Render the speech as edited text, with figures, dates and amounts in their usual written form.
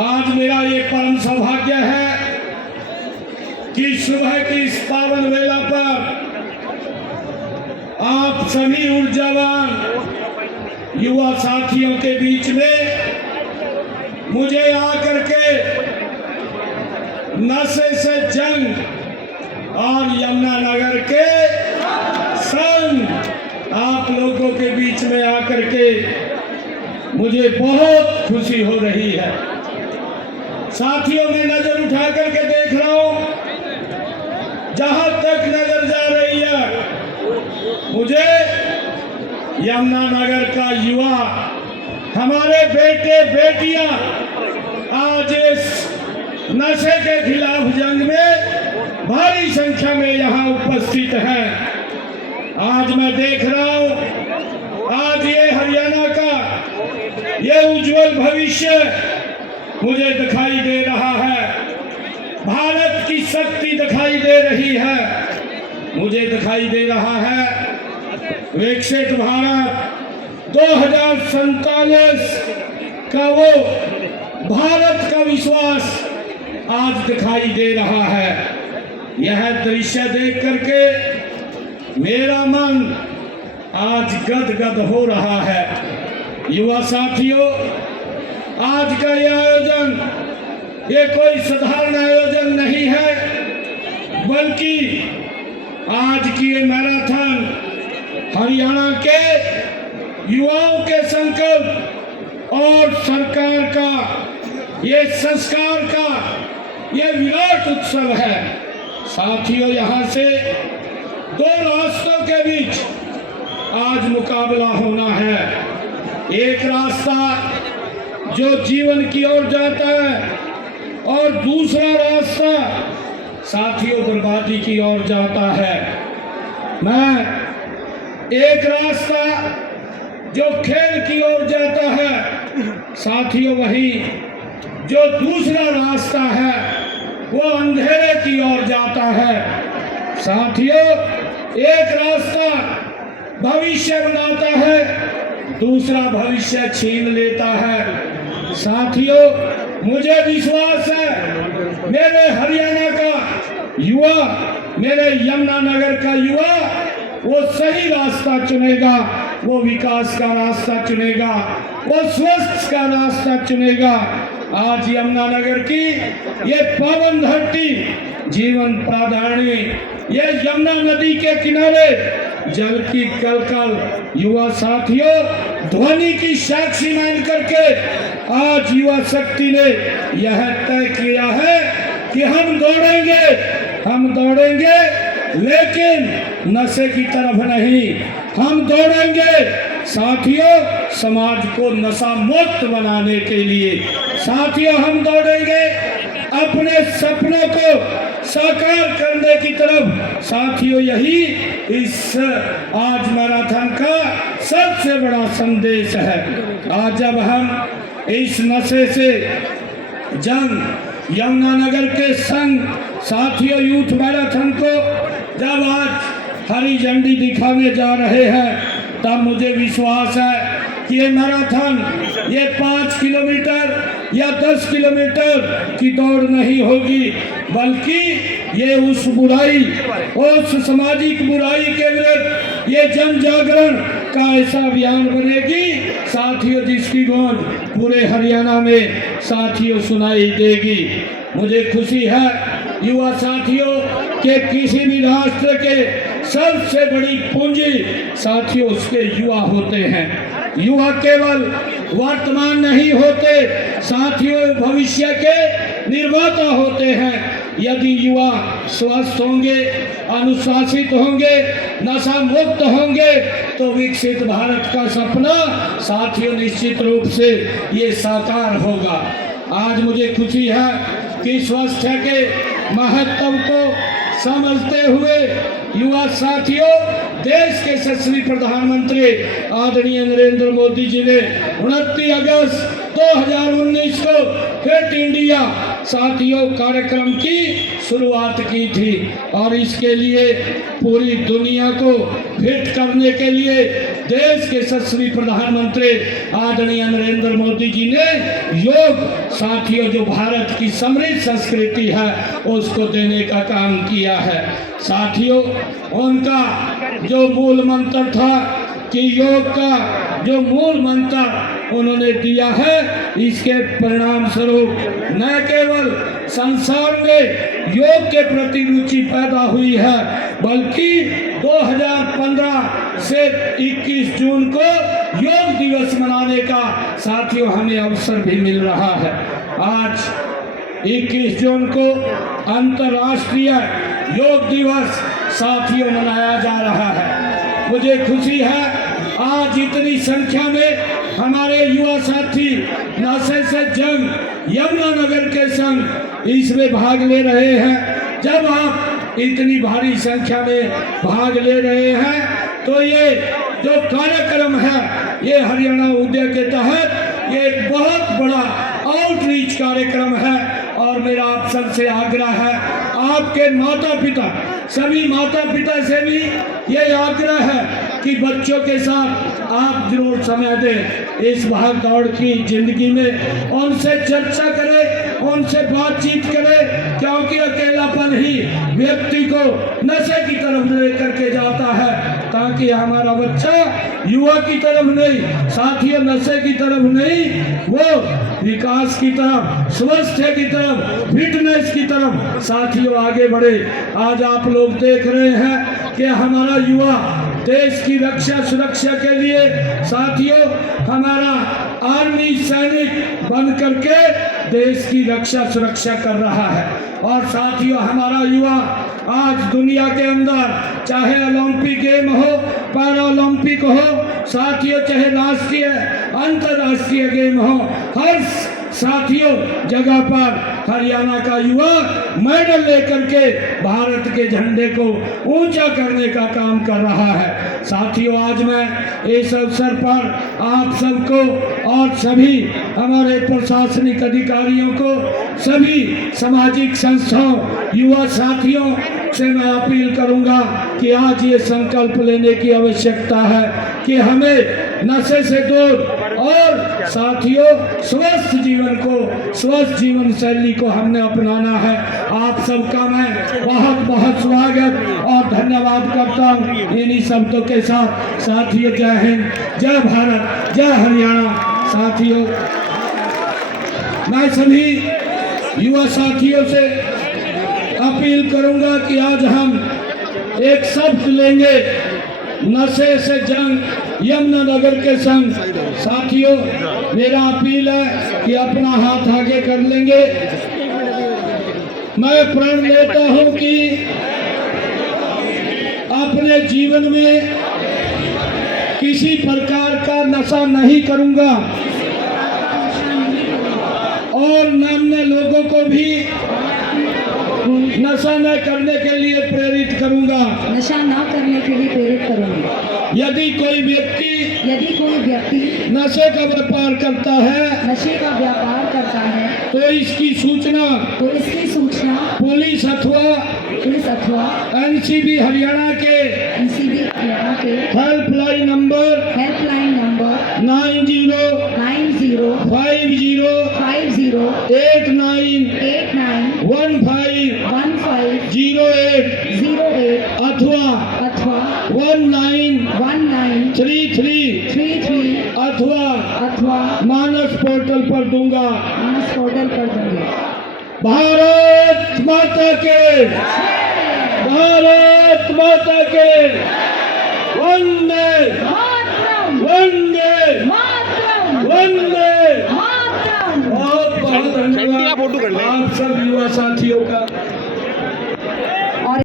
आज मेरा ये परम सौभाग्य है कि सुबह की इस पावन वेला पर आप सभी ऊर्जावान युवा साथियों के बीच में मुझे आकर के नशे से जंग और यमुनानगर के संग आप लोगों के बीच में आकर के मुझे बहुत खुशी हो रही है। साथियों, मैं नजर उठा करके देख रहा हूं, जहां तक नजर जा रही है मुझे यमुनानगर का युवा, हमारे बेटे बेटियां आज इस नशे के खिलाफ जंग में भारी संख्या में यहाँ उपस्थित हैं। आज मैं देख रहा हूँ, आज ये हरियाणा का ये उज्जवल भविष्य मुझे दिखाई दे रहा है। भारत की शक्ति दिखाई दे रही है। मुझे दिखाई दे रहा है विकसित भारत 2047 का वो भारत का विश्वास आज दिखाई दे रहा है। यह दृश्य देख करके मेरा मन आज गदगद हो रहा है। युवा साथियों, आज का यह आयोजन ये कोई साधारण आयोजन नहीं है, बल्कि आज की ये मैराथन हरियाणा के युवाओं के संकल्प और सरकार का ये संस्कार का ये विराट उत्सव है। साथियों, यहाँ से दो रास्तों के बीच आज मुकाबला होना है। एक रास्ता जो जीवन की ओर जाता है और दूसरा रास्ता साथियों बर्बादी की ओर जाता है। मैं एक रास्ता जो खेल की ओर जाता है, साथियों वही जो दूसरा रास्ता है वो अंधेरे की ओर जाता है। साथियों, एक रास्ता भविष्य बनाता है, दूसरा भविष्य छीन लेता है। साथियों, मुझे विश्वास है मेरे हरियाणा का युवा, मेरे यमुनानगर का युवा वो सही रास्ता चुनेगा, वो विकास का रास्ता चुनेगा, वो स्वस्थ का रास्ता चुनेगा। आज यमुनानगर की ये पावन धरती, जीवन प्राधानी, ये यमुना नदी के किनारे जल की कलकल, युवा साथियों ध्वनि की साक्षी मान करके आज युवा शक्ति ने यह तय किया है कि हम दौड़ेंगे लेकिन नशे की तरफ नहीं, हम दौड़ेंगे साथियों समाज को नशा मुक्त बनाने के लिए। साथियों, हम दौड़ेंगे अपने सपनों को साकार करने की तरफ। साथियों, यही इस आज मैराथन का सबसे बड़ा संदेश है। आज जब हम इस नशे से जंग यमुनानगर के संग साथियों यूथ मैराथन को जब आज हरी झंडी दिखाने जा रहे हैं, तब मुझे विश्वास है कि ये मैराथन ये 5 किलोमीटर या 10 किलोमीटर की दौड़ नहीं होगी, बल्कि ये उस बुराई, उस सामाजिक बुराई के विरुद्ध ये जन जागरण का ऐसा अभियान बनेगी साथियों, जिसकी गूंज पूरे हरियाणा में साथियों सुनाई देगी। मुझे खुशी है युवा साथियों के किसी भी राष्ट्र के सबसे बड़ी पूंजी साथियों उसके युवा होते हैं। युवा केवल वर्तमान नहीं होते साथियों, भविष्य के निर्माता होते हैं। यदि युवा स्वस्थ होंगे, अनुशासित होंगे, नशा मुक्त होंगे तो विकसित भारत का सपना साथियों निश्चित रूप से ये साकार होगा। आज मुझे खुशी है कि स्वास्थ्य के महत्व को समझते हुए युवा साथियों देश के यशस्वी प्रधानमंत्री आदरणीय नरेंद्र मोदी जी ने 29 अगस्त 2019 को फिट इंडिया साथियों कार्यक्रम की शुरुआत की थी और इसके लिए पूरी दुनिया को फिट करने के लिए देश के यशस्वी प्रधानमंत्री आदरणीय नरेंद्र मोदी जी ने योग साथियों जो भारत की समृद्ध संस्कृति है उसको देने का काम किया है। साथियों उनका जो मूल मंत्र था कि योग का जो मूल मंत्र उन्होंने दिया है, इसके परिणाम स्वरूप न केवल संसार में योग के प्रति रुचि पैदा हुई है बल्कि 2015 से 21 जून को योग दिवस मनाने का साथियों हमें अवसर भी मिल रहा है। आज 21 जून को अंतर्राष्ट्रीय योग दिवस साथियों मनाया जा रहा है। मुझे खुशी है आज इतनी संख्या में हमारे युवा साथी नशे से जंग यमुनानगर के संग इसमें भाग ले रहे हैं। जब आप इतनी भारी संख्या में भाग ले रहे हैं तो ये जो कार्यक्रम है ये हरियाणा उदय के तहत ये एक बहुत बड़ा आउटरीच कार्यक्रम है और मेरा आप सबसे आग्रह है, आपके माता पिता सभी माता पिता से भी ये आग्रह है कि बच्चों के साथ आप जरूर समय दें इस भाग दौड़ की जिंदगी में, उनसे चर्चा करें, उनसे बातचीत करें, क्योंकि अकेलापन ही व्यक्ति को नशे की तरफ लेकर के जाता है, ताकि हमारा बच्चा युवा की तरफ नहीं, साथियों नशे की तरफ नहीं, वो विकास की तरफ, स्वास्थ्य की तरफ, फिटनेस की तरफ साथियों आगे बढ़े। आज आप लोग देख रहे हैं कि हमारा युवा देश की रक्षा सुरक्षा के लिए साथियों हमारा आर्मी सैनिक बन करके देश की रक्षा सुरक्षा कर रहा है। और साथियों हमारा युवा आज दुनिया के अंदर चाहे ओलंपिक गेम हो, पैरा ओलंपिक हो, साथियों चाहे राष्ट्रीय अंतर्राष्ट्रीय गेम हो, हर साथियों जगह पर हरियाणा का युवा मेडल लेकर के भारत के झंडे को ऊंचा करने का काम कर रहा है। साथियों आज मैं इस अवसर पर आप सबको और सभी हमारे प्रशासनिक अधिकारियों को, सभी सामाजिक संस्थाओं, युवा साथियों से मैं अपील करूंगा कि आज ये संकल्प लेने की आवश्यकता है कि हमें नशे से दूर और साथियों स्वस्थ जीवन को, स्वस्थ जीवन शैली को हमने अपनाना है। आप सबका मैं बहुत बहुत स्वागत और धन्यवाद करता हूँ इन्हीं शब्दों के साथ। साथियों जय हिंद, जय भारत, जय हरियाणा। साथियों मैं सभी युवा साथियों से अपील करूंगा कि आज हम एक शब्द लेंगे, नशे से जंग यमुनानगर के संग। साथियों मेरा अपील है कि अपना हाथ आगे कर लेंगे। मैं प्रण लेता हूं कि अपने जीवन में किसी प्रकार का नशा नहीं करूंगा और मैं अन्य लोगों को भी नशा न करने के लिए प्रेरित करूंगा। नशा न करने के लिए प्रेरित करूंगा। यदि कोई व्यक्ति नशे का व्यापार करता है, नशे का व्यापार करता है तो इसकी सूचना पुलिस अथवा एनसीबी हरियाणा के हेल्पलाइन नंबर 9050891508 अथवा 1933 अथवा मानस पोर्टल पर दूंगा। भारत माता के वंदे वंदे वंदे। बहुत बहुत धन्यवाद आप सब युवा साथियों का।